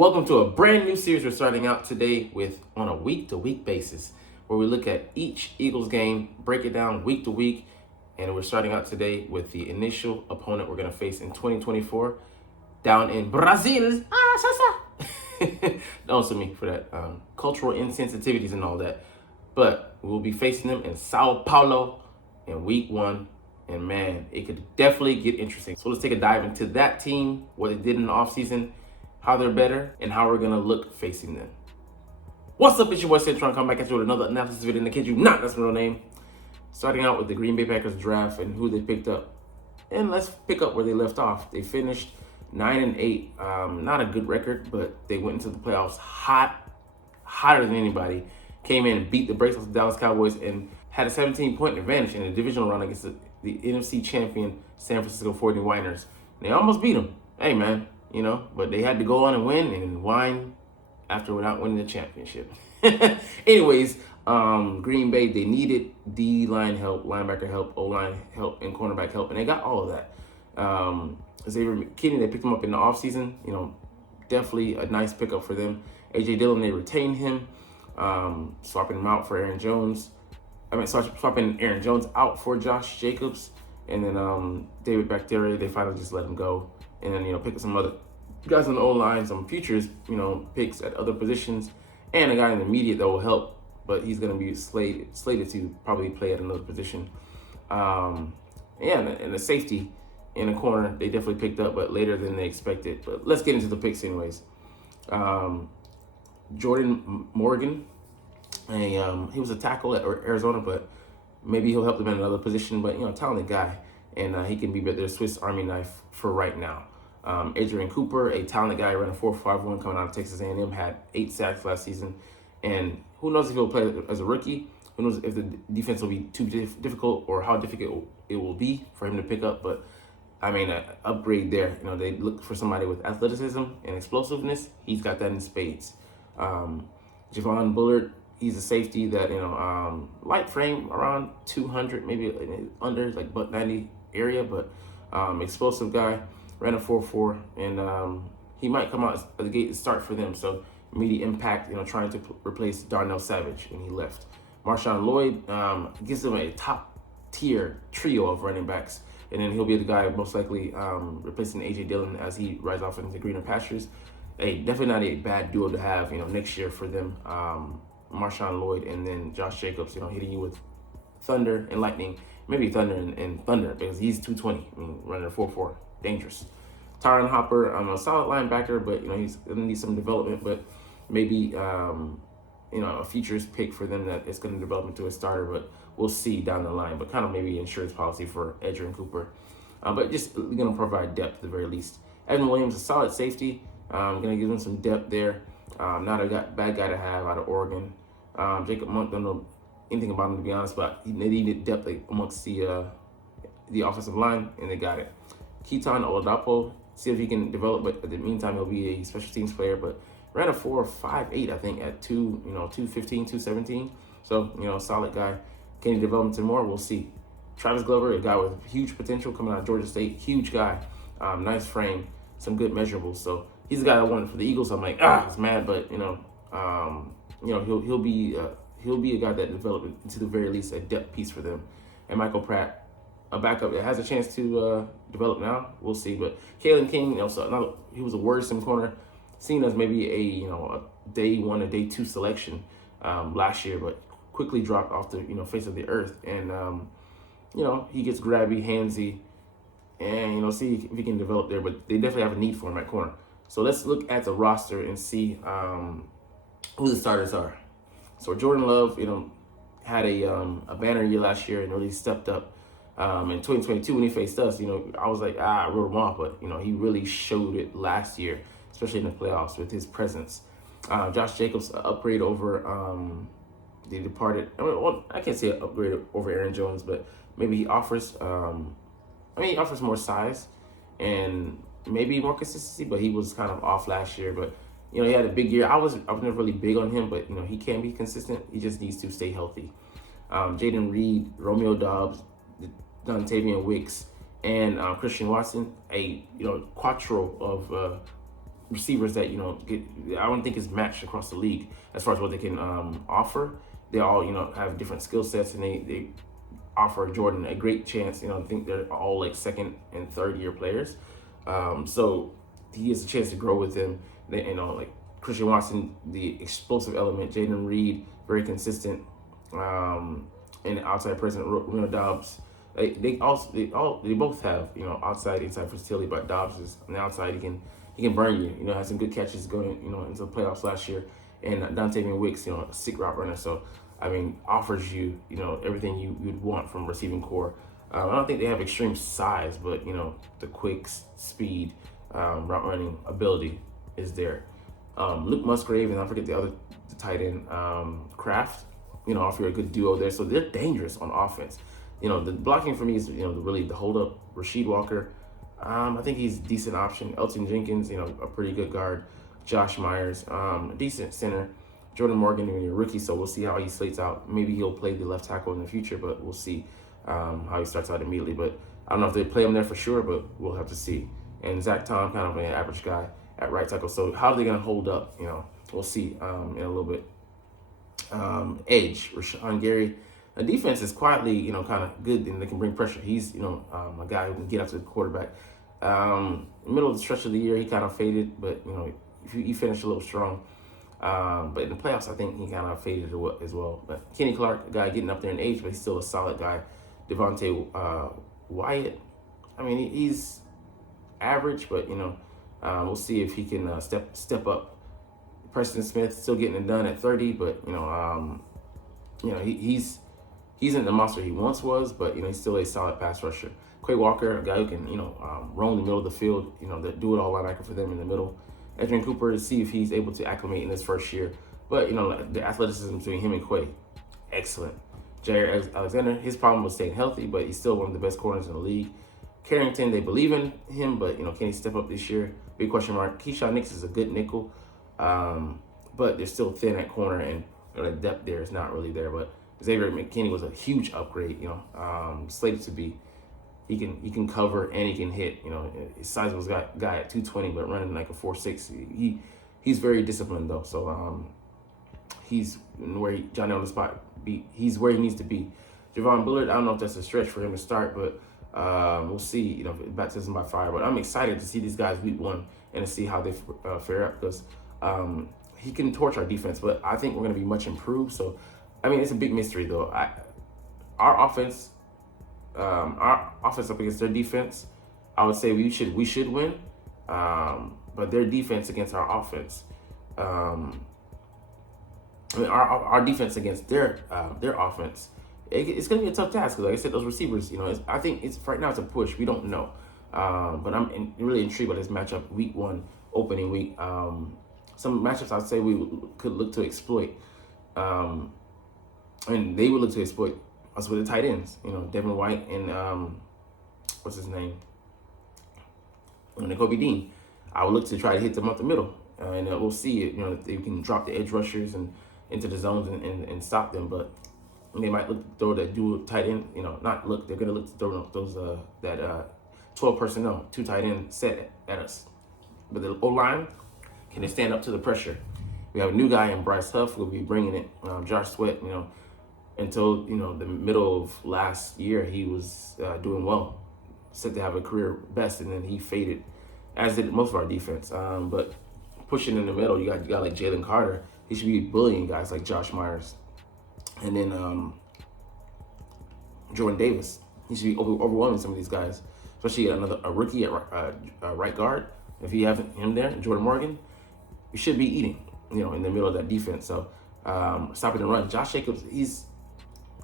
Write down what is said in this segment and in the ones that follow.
Welcome to a brand new series we're starting out today with on a week-to-week basis, where we look at each Eagles game, break it down week to week, and we're starting out today with the initial opponent we're going to face in 2024 down in Brazil. Don't sue me for that. Cultural insensitivities and all that. But we'll be facing them in Sao Paulo in week 1. And man, it could definitely get interesting. So let's take a dive into that team, what they did in the offseason, how they're better, and how we're going to look facing them. What's up, it's your boy Cintron. Come back at you with another analysis video. And I kid you not, that's my real name. Starting out with the Green Bay Packers draft and who they picked up. And let's pick up where they left off. They finished 9-8. Not a good record, but they went into the playoffs hotter than anybody. Came in and beat the brakes off the Dallas Cowboys and had a 17-point advantage in the divisional round against the NFC champion San Francisco 49ers. They almost beat them. Hey, man, but they had to go on and win and whine after without winning the championship. Anyways, Green Bay, they needed D-line help, linebacker help, O-line help, and cornerback help, and they got all of that. Xavier McKinney, they picked him up in the offseason. Definitely a nice pickup for them. A.J. Dillon, they retained him, swapping him out for Aaron Jones. Swapping Aaron Jones out for Josh Jacobs. And then David Bakhtiari, they finally just let him go. And then, pick up some other guys on the O-line, some futures, picks at other positions, and a guy in the immediate that will help, but he's going to be slated to probably play at another position. And the safety in the corner, they definitely picked up, but later than they expected. But let's get into the picks anyways. Jordan Morgan, he was a tackle at Arizona, but maybe he'll help them in another position. But, talented guy, and he can be their Swiss Army knife for right now. Adrian Cooper, a talented guy, ran a 4.51 coming out of Texas A&M, had 8 sacks last season. And who knows if he'll play as a rookie? Who knows if the defense will be too difficult or how difficult it will be for him to pick up? But, an upgrade there. They look for somebody with athleticism and explosiveness. He's got that in spades. Javon Bullard, he's a safety that, light frame, around 200, maybe under, like butt 90 area, but explosive guy. Ran a 4.4, and he might come out of the gate and start for them. So immediate impact, trying to replace Darnell Savage when he left. Marshawn Lloyd gives them a top-tier trio of running backs, and then he'll be the guy most likely replacing A.J. Dillon as he rides off into greener pastures. Definitely not a bad duo to have, next year for them. Marshawn Lloyd and then Josh Jacobs, hitting you with thunder and lightning. Maybe thunder and thunder because he's 220, running a 4.4. Dangerous. Tyron Hopper, a solid linebacker, but he's gonna need some development. But maybe a futures pick for them that is going to develop into a starter. But we'll see down the line. But kind of maybe insurance policy for Adrian Cooper. But just gonna provide depth at the very least. Evan Williams, a solid safety. Gonna give them some depth there. Not a bad guy to have out of Oregon. Jacob Monk, don't know anything about him to be honest, but they needed depth amongst the offensive line, and they got it. Keaton Oladapo, see if he can develop, but in the meantime, he'll be a special teams player. But ran a 4.58, I think, at 215, 217. So, solid guy. Can he develop into more? We'll see. Travis Glover, a guy with huge potential coming out of Georgia State. Huge guy. Nice frame. Some good measurables. So he's the guy I wanted for the Eagles. I'm like, I was mad, but, he'll be a guy that developed into the very least a depth piece for them. And Michael Pratt, a backup that has a chance to develop now. We'll see. But Kalen King, he was a worrisome corner, seen as maybe a day 1 or day 2 selection last year, but quickly dropped off the face of the earth. And he gets grabby, handsy, and see if he can develop there. But they definitely have a need for him at corner. So let's look at the roster and see who the starters are. So Jordan Love, had a banner year last year and really stepped up. In 2022, when he faced us, I was like, I wrote him off, but, he really showed it last year, especially in the playoffs with his presence. Josh Jacobs, upgrade over the departed. I can't say an upgrade over Aaron Jones, but maybe he offers, he offers more size and maybe more consistency, but he was kind of off last year. But, he had a big year. I was never really big on him, but, he can be consistent. He just needs to stay healthy. Jaden Reed, Romeo Dobbs, Dontavian Wicks, and Christian Watson, a quattro of receivers that I don't think is matched across the league as far as what they can offer. They all have different skill sets, and they offer Jordan a great chance. I think they're all like second and third year players, so he has a chance to grow with them. Like Christian Watson, the explosive element. Jaden Reed, very consistent, and outside presence. Romeo Dobbs. They both have outside inside versatility, but Dobbs is on the outside. He can burn you. Had some good catches going into the playoffs last year, and Dante Wicks, a sick route runner. So offers you everything you'd want from receiving core. I don't think they have extreme size, but the quick speed, route running ability is there. Luke Musgrave and I forget the tight end, Kraft. Offer a good duo there, so they're dangerous on offense. The blocking for me is really the hold up. Rasheed Walker, I think he's a decent option. Elton Jenkins, a pretty good guard. Josh Myers, a decent center. Jordan Morgan, a rookie, so we'll see how he slates out. Maybe he'll play the left tackle in the future, but we'll see how he starts out immediately. But I don't know if they play him there for sure, but we'll have to see. And Zach Tom, kind of an average guy at right tackle. So how are they going to hold up? We'll see in a little bit. Edge, Rashawn Gary. The defense is quietly, kind of good, and they can bring pressure. He's, a guy who can get after the quarterback. Middle of the stretch of the year, he kind of faded, but, he finished a little strong. But in the playoffs, I think he kind of faded as well. But Kenny Clark, a guy getting up there in age, but he's still a solid guy. Devontae Wyatt, he's average, but, we'll see if he can step up. Preston Smith still getting it done at 30, but, he's in the monster he once was, but, he's still a solid pass rusher. Quay Walker, a guy who can, roam the middle of the field, the do-it-all linebacker for them in the middle. Edgerrin Cooper, to see if he's able to acclimate in his first year. But, the athleticism between him and Quay, excellent. Jair Alexander, his problem was staying healthy, but he's still one of the best corners in the league. Carrington, they believe in him, but, can he step up this year? Big question mark. Keyshawn Nix is a good nickel, but they're still thin at corner, and the depth there is not really there. But Xavier McKinney was a huge upgrade, slated to be. He can cover and he can hit. His size was guy at 220, but running like a 4.6. He's very disciplined though. So he's where Johnny on the spot. He's where he needs to be. Javon Bullard, I don't know if that's a stretch for him to start, but we'll see. Baptism by fire. But I'm excited to see these guys week one and to see how they fare up, because he can torch our defense, but I think we're going to be much improved. So it's a big mystery though. Our offense up against their defense, I would say we should win. But their defense against our offense, our defense against their offense, it's going to be a tough task. Because like I said, those receivers, I think it's right now it's a push. We don't know, but I'm really intrigued by this matchup, week one, opening week. Some matchups I'd say we could look to exploit, and they would look to exploit us with the tight ends, Devin White and what's his name, Kobe Dean. I would look to try to hit them up the middle, and we'll see if they can drop the edge rushers and into the zones and stop them. But they might look to throw that dual tight end, they're gonna look to throw those 12 personnel, 2 tight end set at us. But the O-line, can they stand up to the pressure? We have a new guy in Bryce Huff who will be bringing it. Josh Sweat, until the middle of last year, he was doing well, set to have a career best, and then he faded, as did most of our defense. But pushing in the middle, you got like Jalen Carter. He should be bullying guys like Josh Myers, and then Jordan Davis. He should be overwhelming some of these guys, especially a rookie at right guard. If you have him there, Jordan Morgan, we should be eating, in the middle of that defense. So stopping the run, Josh Jacobs,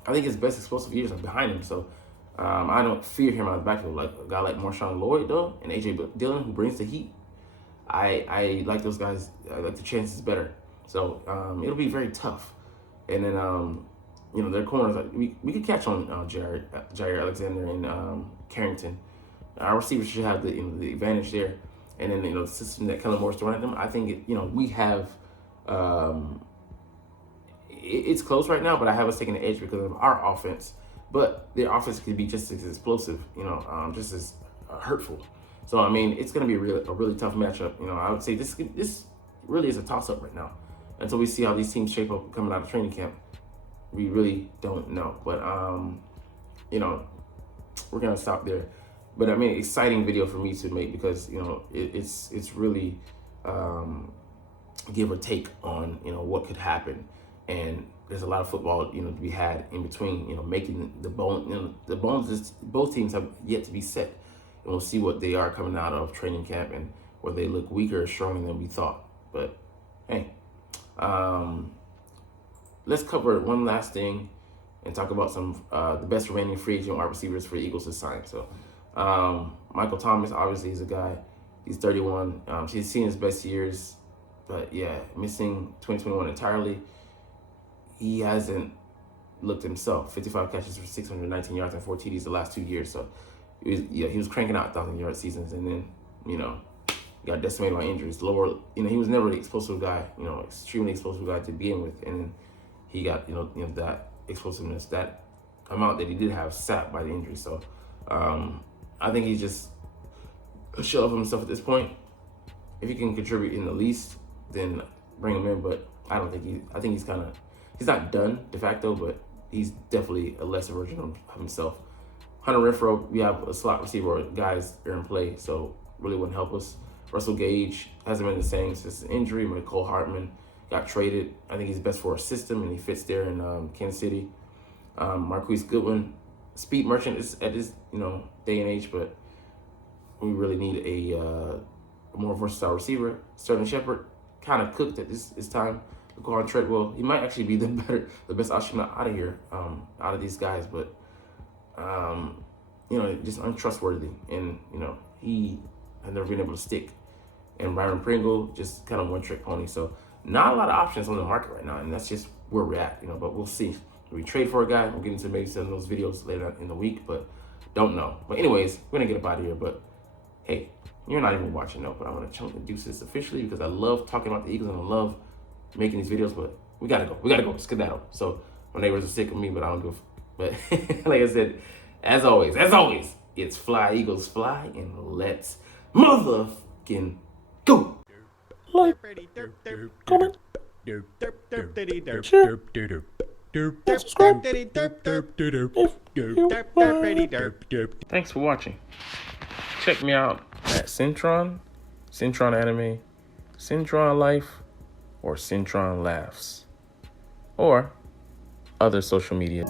I think his best explosive years are behind him. So I don't fear him out of the backfield. Like a guy like Marshawn Lloyd though, and AJ Dillon, who brings the heat. I like those guys. I like the chances better. So it'll be very tough. And then their corners, like, we could catch on Jair Alexander and Carrington. Our receivers should have the advantage there. And then the system that Kellen Moore's throwing at them, I think we have. It's close right now, but I have us taking the edge because of our offense. But their offense could be just as explosive, just as hurtful. So I mean, it's going to be a really tough matchup. You know, I would say this really is a toss-up right now until we see how these teams shape up coming out of training camp. We really don't know, but you know, we're gonna stop there. But I mean, exciting video for me to make because you know it's really give or take on what could happen, and there's a lot of football to be had in between. Making the bones both teams have yet to be set, and we'll see what they are coming out of training camp and whether they look weaker or stronger than we thought. But hey, let's cover one last thing and talk about some the best remaining free agent wide receivers for the Eagles to sign. So Michael Thomas, obviously, he's a guy. He's 31. He's seen his best years, but yeah, missing 2021 entirely. He hasn't looked himself. 55 catches for 619 yards and 4 TDs the last 2 years. So he was cranking out 1,000-yard seasons, and then got decimated by injuries. He was never an explosive guy. Extremely explosive guy to begin with, and then he got that explosiveness, that amount that he did have, sapped by the injury. So I think he's just a shell of himself at this point. If he can contribute in the least, then bring him in. But I think he's not done de facto, but he's definitely a lesser version of himself. Hunter Renfrow, we have a slot receiver, guys are in play, so really wouldn't help us. Russell Gage hasn't been the same since his injury. Cole Hartman got traded. I think he's best for a system, and he fits there in Kansas City. Marquise Goodwin, speed merchant is at this day and age, but we really need a more versatile receiver. Sterling Shepard kind of cooked at this time. Laquan Treadwell, he might actually be the best option out of here, out of these guys, but just untrustworthy, and he has never been able to stick. And Byron Pringle, just kind of one-trick pony. So not a lot of options on the market right now, and that's just where we're at, but we'll see. If we trade for a guy, we'll get into maybe some of those videos later in the week, but don't know. But anyways, we're gonna get up out of here. But hey, you're not even watching, no, but I'm gonna chunk the deuces officially because I love talking about the Eagles and I love making these videos, but we gotta go, skedaddle. So my neighbors are sick of me, but I don't give but like I said, as always, it's fly, Eagles fly, and let's motherfucking go. Like, comment, share, and subscribe Thanks for watching. Check me out at Cintron, Cintron Anime, Cintron Life, or Cintron Laughs, or other social media.